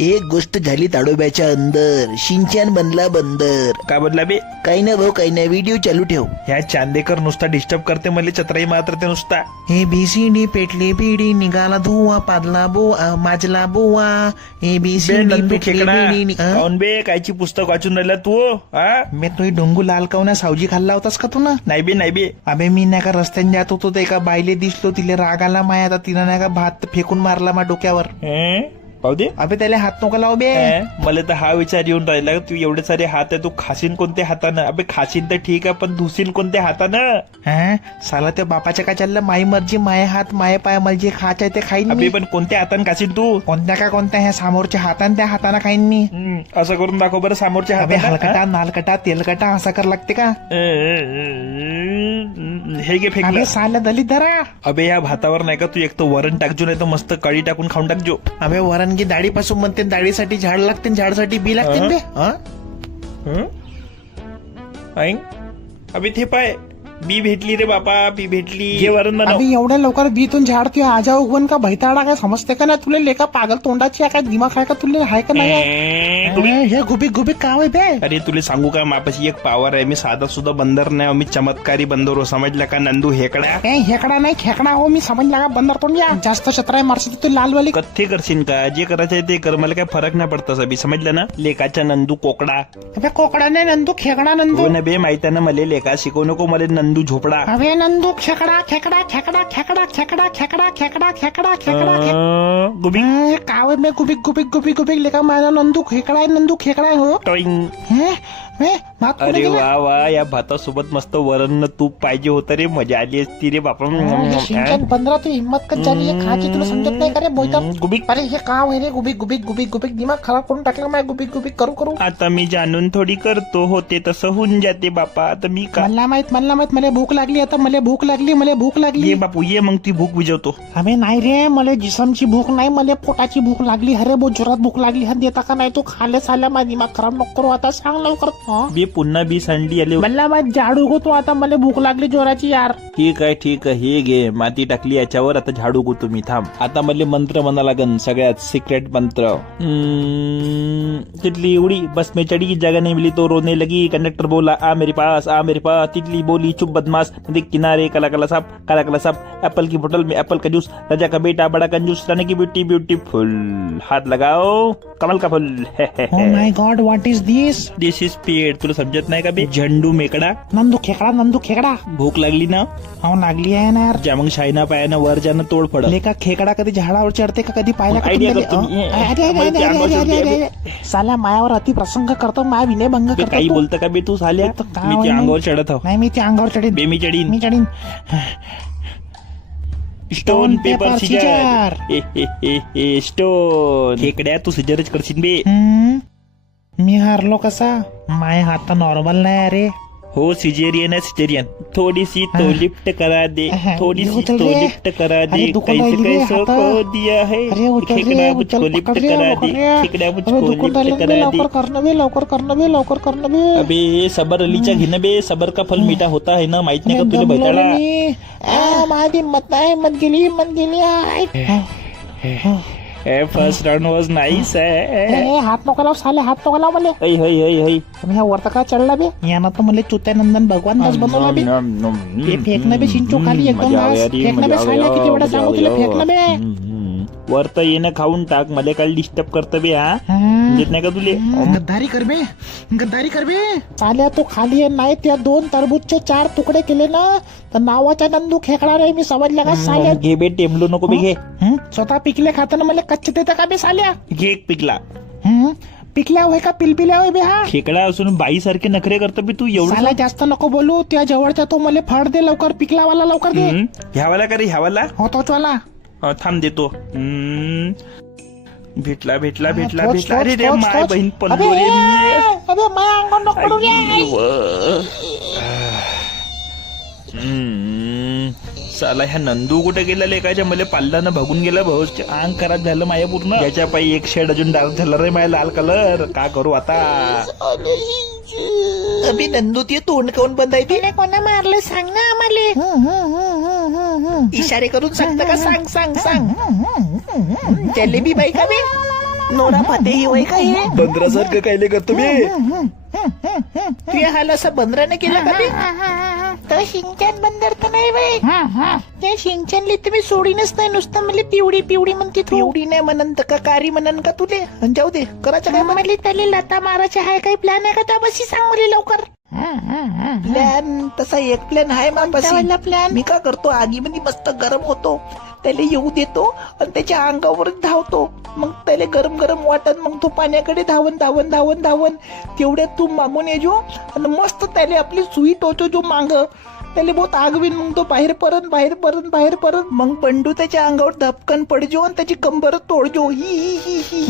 एक गोष्ट झाली ताडोब्याच्या अंदर. शिंच्यान बनला बंदर. काय बदला बे? काही ना भाऊ काही नाही. व्हिडिओ चालू ठेव. ह्या चांदेकर नुसता डिस्टर्ब करते मला चत्राई मात्र ते नुसता. हे बीसीडी पेटली बिडी निघाला धुवा पादला बोआ माजला बोआ हे बे बीसीडी नंदू पेटली खेकडा बिडी नि- अं? काऊन बे? कायची पुस्तक वाचून राहिला तू हा मी तुही डोंगू लाल कावना सावजी खाल्ला होतास का तू ना? नाही बे नाही बे. अबे मी नाही का रस्त्याने जात होतो ते एका बाईले दिसलो तिले राग आला माया आता तिनं नाही का भात फेकून मारला मा डोक्यावर. हं? पाहू दे. अबे त्याला हात नका लाव बे? मला तर हा विचार येऊन राहिला तू एवढे सारे हात आहे तू खाशीन कोणत्या हातानं? अबे खाशीन तर ठीक आहे पण धुसीन कोणत्या हातानं? हा? साला त्या बापाच्या काय चाललं माई मर्जी माये हात माये पाय मला जे खायचं आहे ते खाईन अबे मी पण कोणत्या हातानं खाशीन तू? कोणत्या का कोणत्या ह्या समोरच्या हाताने त्या हाताने खाईन मी. हं, असं करून दाखव बरं समोरच्या अबे हातानं हलकटा नालकटा तेलकटा असा कर लागते का? हं, हे घे फेकलं. अबे साल्या दलित धरा. अबे या भातावर नाही का तू एक तर वरण टाकजो नाही तर मस्त कढी टाकून खाऊन टाकजो. अबे वरणगी दाढी पासून म्हणते दाढीसाठी झाड लागते झाडसाठी बी लागते अं? बे हं? ऐन? अबे ते पाय बी भेटली रे बापा बी भेटली. जे वरण बनव अबे एवढ्या लवकर बीतून झाड किंवा आजा उगवण का भैताडा काय समजते का नाही तुला? लेका पागल तोंडाची आहे काय? दिमाग आहे का तुला? आहे का नाही? हे गुबिक गुबिक काव आहे बे? अरे तुला सांगू का? मापाशी एक पावर आहे. मी साधा सुद्धा बंदर नाही मी चमत्कारी बंदर हो. समजला का नंदू हेकडा? ए, हेकडा नाही खेकडा हो. मी समजला का? बंदर तोंड जास्त छत्राय मारशी तू लालवाली कथ्थे करशील का? जे करायचं आहे ते कर. मला काय फरक नाही पडत बी. समजलं ना? लेकाच्या नंदू कोकडा. अबे कोकडा नाही नंदू खेकडा नंदू. हो ना बे माहिती आहे ना मला लेका शिकवू नको मला नंदू झोपडा. अबे नंदू खेकडा खेकडा खेकडा खेकडा खेकडा खेकडा खेकडा खेकडा खेकडा खेकडा अं, गुबी. हे कावे मे गुबिक गुबिक गुबिक गुबिक लेका माझा नंदू खेकडा आहे नंदू खेकडा आहे हो? कुठे अरे? वा वा या भातासोबत मस्त वरण तूप पाहिजे होतं रे मजा आली असती रे बापा. पंधरा तू हिम्मत कर झाली? हे खायची तुला समजत नाही का रे बोयता गुबिक. अरे हे काव आहे रे गुबिक गुबिक गुबिक गुबिक दिमाग खराब करून टाकला माझ्या गुबिक गुबिक? करू करू. आता मी जाणून थोडी करतो होते तसं होऊन जाते बापा. आता मी का मला माहीत मला माहीत मला भूक लागली आता मला भूक लागली मला भूक लागली. ये बापू ये मग ती भूक विजवतो अबे नाही रे मला जिसमची भूक नाही मला पोटाची भूक लागली. अरे बहुत जोरात भूक लागली. हा देता का नाही तू? खाले साल्या माझा दिमाग खराब नको करू. आता सांग लवकर. बे पुन्हा बी संडी आले. मला माहित झाडू गो तू आता मला भूक लागली जोराची यार. ठीक आहे ठीक आहे हे घे. माती टाकली याच्यावर आता झाडू गो तुम्ही थांब. आता मला मंत्र म्हणा लागन सगळ्यात सिक्रेट मंत्र. तिथली एवढी बस में चढ़ी जगह नहीं मिली तो रोने लगी. कंडक्टर बोला आ मेरे पास आ मेरे पास. तितली बोली चुप बदमाश. नदी किनारे काला काला साहब काला काला साहब एप्पल की बोतल में एप्पल का जूस राजा का बेटा बड़ा कंजूस रानी की ब्यूटी ब्यूटीफुल हाथ लगाओ कमल का फुल my god what is this this is paid तुला समजत नाही का बे? झंडू मेकडा. नंदू खेकडा नंदू खेकडा. भूक लागली ना? हो लागली आहे ना यार. ज्या मग शायना पायानं वर जाणं तोड पड लेका खेकडा कधी झाडावर चढते का कधी पाहिला का आयडिया तुम्ही? करतो मी. अं? अरे, अरे, मला अरे, ते अरे, अंगावर अरे, चढते. अरे, अरे. साला मायावर अति प्रसंग करतो माया विनयभंग बे, करतो काही तू. बोलतं का बे तू तर काय मी होईल त्या मग? अंगावर चढत आहो. नाही मी त्या अंगावर चढीन. बे मी चढीन. मी चढीन. स्टोन पेपर सिजर ए, ए, ए, ए, स्टोन खेकड्या तू सिजरच करशील बे. हम्म, मी हारलो कसा? माय हात नॉर्मल नाही अरे हो सिजेरियन आहे सिजेरियन थोडी सी तो. लिफ्ट करा दे हाँ, थोडी ये सी उचल तो रे. लिफ्ट करा दे. अरे, दुकान कैसे राहिली रे, कैसे हाता. को दिया है अरे उचल रे खेकड्या उचल मुझको लिफ्ट पकड रे करा लवकर दे. रे. खेकड्या अबे, मुझको दुकान लिफ्ट राहिलं बे, करा दे. लवकर करणं बे लवकर करणं बे लवकर करणं बे. अबे सबर अलीच्या घेणं बे. सबर का फल मीठा होता है ना? माहीत नाही का तुला रे मी. आ, माझी हिंमत नाही हिंमत गेली हिंमत गेली. आय. फर्स्ट राउंड वाज नाईस ए, हात नको लाव साले हात नको लाव मला. हई हई हई हई. मी ह्या वरता का चढला बे? यानं तर मला चुत्यानंदन भगवान दास बनवला बे. ते फेकणं बे शिंचू खाली एकदम घास फेकणं बे साल्या किती वेळा सांगू तुला फेकणं बे. वर तर येणं खाऊन टाक मला काय डिस्टर्ब करतं बे हा. देत नाही का तुले? गद्दारी कर बे. गद्दारी कर बे. चाल्या तो खाली आहे नाही त्या दोन तरबूजचे चार तुकडे केले ना तर नावाचा नंदू खेकडा रे मी समजल्या का? साल्या घे बे टेमलो नको बे घे. हं? स्वतः पिकले खाताना मला कच्चे देता का बे साल्या? घे एक पिकला. हं? पिकल्या होय का? पिलपिल्या होय बे हा? खेकडा असून बाई सारखे नखरे करतो बे तू एवढं साला जास्त नको बोलू त्या जवळच्या तो मला फळ दे लवकर पिकलावाला लवकर दे. ह्यावाला का रे ह्यावाला? हो तोच वाला. हा, थांब देतो. हम्म. भेटला भेटला भेटला तोच, भेटला. अरे रे तोच, माय तोच. बहीण अबे, पल्लो रे मी. अबे माया अंगावर नको पडू रे. हम्म. साला ह्या नंदू कुठे गेला लेकाच्या मला पाल्लानं भगून गेला भाऊच अंग खराब झालं माझ्या पूर्ण. त्याच्या पायी एक शेड अजून डार्क झाला रे माझ्या लाल कलर का करू आता? अबे नंदू ते तोंड काऊन बंद आहे ते? कोणा मारले? सांग ना आम्हाला. इशारे करून सांगता का सांग सांग सांग त्याले बी बाई का बे नोरा फतेही वय का हे बंदरासारखं कायले करतो मी तू या हाल असं बंदराने केलं का बे तर शिंचन बंदर तर नाही बाई त्या शिंचनले तुम्ही सोडीनच नाही नुसतं म्हणजे पिवडी पिवडी म्हणते पिवडी नाही म्हणन तर का कारी म्हणन का तुले जाऊ दे करायचं काय म्हणले त्याले लता मारायचे आहे काही प्लॅन आहे का त्या बसी सांग मला लवकर प्लॅन तसा एक प्लॅन आहे माझा प्लॅन मी का करतो आगीमध्ये मस्त गरम होतो. त्याला येऊ देतो आणि त्याच्या अंगावर धावतो. मग त्याला गरम गरम वाटत मग तो पाण्याकडे धावन धावन धावन धावन. तेवढ्यात तू मागून येजो आणि मस्त त्याला आपली सुई टोचो जो मांग. त्याला बहुत आगवीन मग तो बाहेर परत बाहेर परत बाहेर परत मग बंडू त्याच्या अंगावर धपकन पडजो आणि त्याची कंबर तोडजो. ही ही ही ही.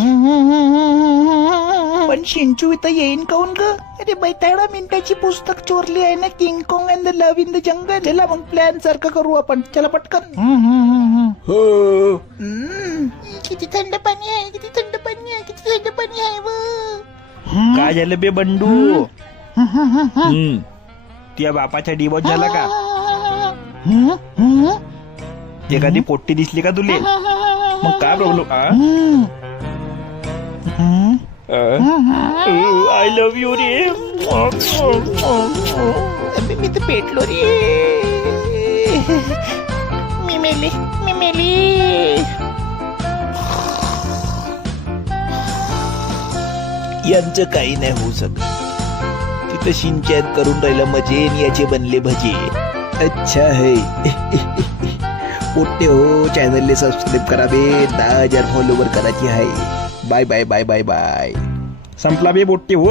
पण शिंचू इथं येईन काऊन ग? अरे बैताडा मिनिटाची पुस्तक चोरली आहे ना King Kong and the love in the jungle चला मग प्लॅन सारखं करू आपण. चला पटकन. हो. हम्म, किती थंड पाणी आहे किती थंड पाणी आहे किती थंड पाणी आहे व. काय झालं बे बंडू? हम्म तुझ्या बापाचा डिवोर्स झाला का? एखादी पोट्टी दिसली का तुले? मग काय प्रॉब्लेम आय लव्ह यू रे. अबे, मी तर पेटलो रे. मी मेली मी मेली. यांचं काही नाही होऊ शकत. तिथं सिंचन करून राहिलं मजे आणि याचे बनले भजे. अच्छा है. पोट्टे हो चॅनलले सबस्क्राईब करावे दहा हजार फॉलोवर करायची आहे. Bye bye bye bye bye. संपला बे पोट्टे हो